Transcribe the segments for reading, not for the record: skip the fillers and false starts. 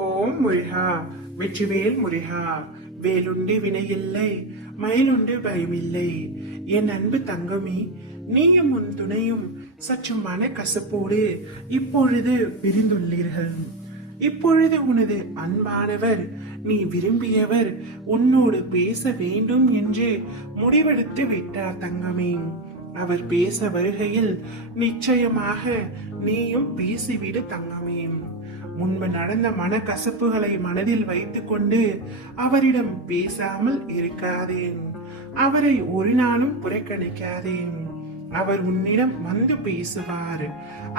ஓம் முருகா, வெற்றிவேல் முருகா. வேலுண்டு வினையில்லை, மயிலுண்டு பயமில்லை. என் அன்பு தங்கமே, நீயும் உன் துணையும் சற்று மன கசப்போடு இப்பொழுது பிரிந்துள்ளீர்கள். இப்பொழுது உனது அன்பானவர், நீ விரும்பியவர் உன்னோடு பேச வேண்டும் என்று முடிவெடுத்து விட்டார் தங்கமே. அவர் பேச வருகையில் நிச்சயமாக நீயும் பேசிவிடு தங்கமே. முன்பு நடந்த மனக்கசப்புகளை மனதில் வைத்துக் கொண்டு அவரிடம் பேசாமல் இருக்காதேன். அவரை ஒரு நாளும் புறக்கணிக்காதேன். அவர் உன்னிடம் வந்து பேசுவார்.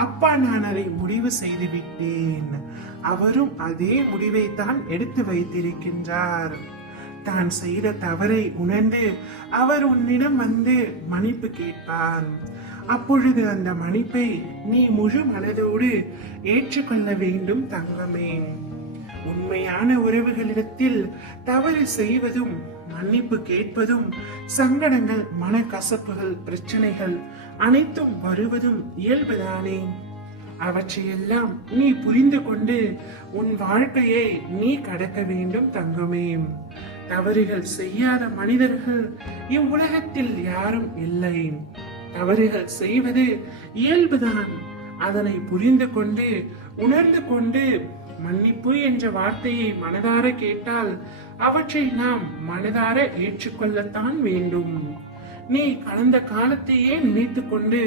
அப்பா, நான் அதை முடிவு செய்து விட்டேன். அவரும் அதே முடிவை தான் எடுத்து வைத்திருக்கின்றார். தான் செய்த தவறை உணர்ந்து அவர் உன்னிடம் வந்து மன்னிப்பு கேட்பார். அப்பொழுது அந்த மன்னிப்பை நீ முழு மனதோடு ஏற்றுக்கொள்ள வேண்டும் தங்கமே. உண்மையான உறவுகளிடத்தில் தவறு செய்வதும் மன்னிப்பு கேட்பதும், சங்கடங்கள், மனக்கசப்புகள், பிரச்சனைகள் அனைத்தும் வருவதும் இயல்புதானே. அவற்றையெல்லாம் நீ புரிந்து கொண்டு உன் வாழ்க்கையை நீ கடக்க வேண்டும் தங்கமே. தவறுகள் செய்யாத மனிதர்கள் இவ்வுலகத்தில் யாரும் இல்லை. தவறுகள் செய்வது இயல்புதான். அதனை புரிந்து கொண்டு உணர்ந்து கொண்டு மன்னிப்பு என்ற வார்த்தையை மனதார கேட்டால் அவற்றை நாம் மனதார ஏற்றுக்கொள்ளத்தான் வேண்டும். நீ கடந்த காலத்தையே நினைத்து கொண்டு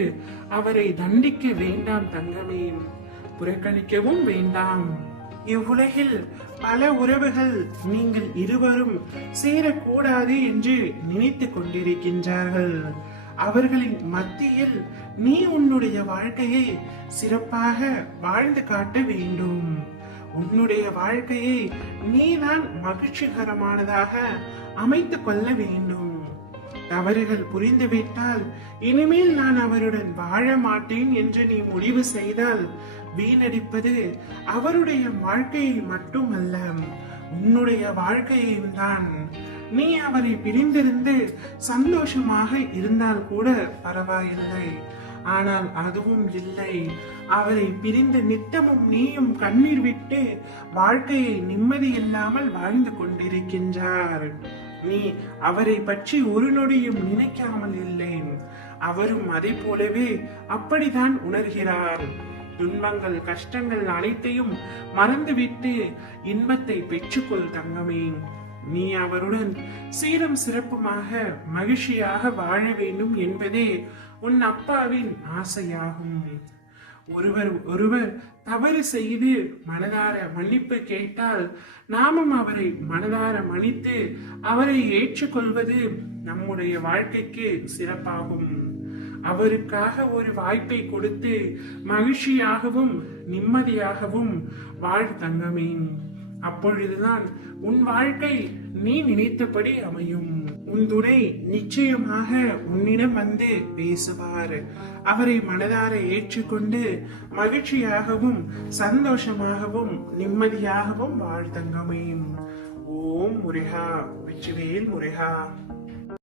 அவரை தண்டிக்க வேண்டாம் தங்கமே. புறக்கணிக்கவும் வேண்டாம். இவ்வுலகில் பல உறவுகள் நீங்கள் இருவரும் சேரக்கூடாது என்று நினைத்து கொண்டிருக்கின்றார்கள். அவர்களின் மத்தியில் நீ உன்னுடைய வாழ்க்கையை சிறப்பாக வாழ்ந்து காட்ட வேண்டும். உன்னுடைய வாழ்க்கையை நீதான் மகிழ்ச்சிகரமானதாக அமைத்துக் கொள்ள வேண்டும். தவறுகள் புரிந்துவிட்டால் இனிமேல் நான் அவருடன் வாழ மாட்டேன் என்று நீ முடிவு செய்தால் வீணடிப்பது அவருடைய வாழ்க்கையை மட்டுமல்ல, உன்னுடைய வாழ்க்கையையும் தான். நீ அவரை பிரிந்திருந்து சந்தோஷமாக இருந்தால் கூட பரவாயில்லை. ஆனால் அதுவும் இல்லை. அவரை பிரிந்த நித்தமும் நீயும் கண்ணீர் விட்டு வாழ்க்கையை நிம்மதி இல்லாமல் வாழ்ந்து கொண்டிருக்கின்றார். நீ அவரை பற்றி ஒரு நொடியும் நினைக்காமல் இல்லை. அவரும் அதை போலவே அப்படிதான் உணர்கிறார். துன்பங்கள், கஷ்டங்கள் அனைத்தையும் மறந்துவிட்டு இன்பத்தை பெற்றுக்கொள் தங்கமே. நீ அவருடன் சீரம் சிறப்புமாக மகிழ்ச்சியாக வாழ வேண்டும் என்பதே உன் அப்பாவின் ஆசையாகும். ஒருவர் தவறு செய்து மனதார மன்னிப்பு கேட்டால் நாமும் அவரை மனதார மன்னித்து அவரை ஏற்றுக்கொள்வது நம்முடைய வாழ்க்கைக்கு சிறப்பாகும். அவருக்காக ஒரு வாய்ப்பை கொடுத்து மகிழ்ச்சியாகவும் நிம்மதியாகவும் வாழ் தங்கமே. அப்பொழுதுதான் உன் வாழ்க்கை நீ நினைத்தபடி அமையும். உன் துணை நிச்சயமாக உன்னிடம் வந்து பேசுவார். அவரை மனதார ஏற்றுக்கொண்டு மகிழ்ச்சியாகவும் சந்தோஷமாகவும் நிம்மதியாகவும் வாழ் தங்கமே. ஓம் முருகா, வெற்றிவேல் முருகா.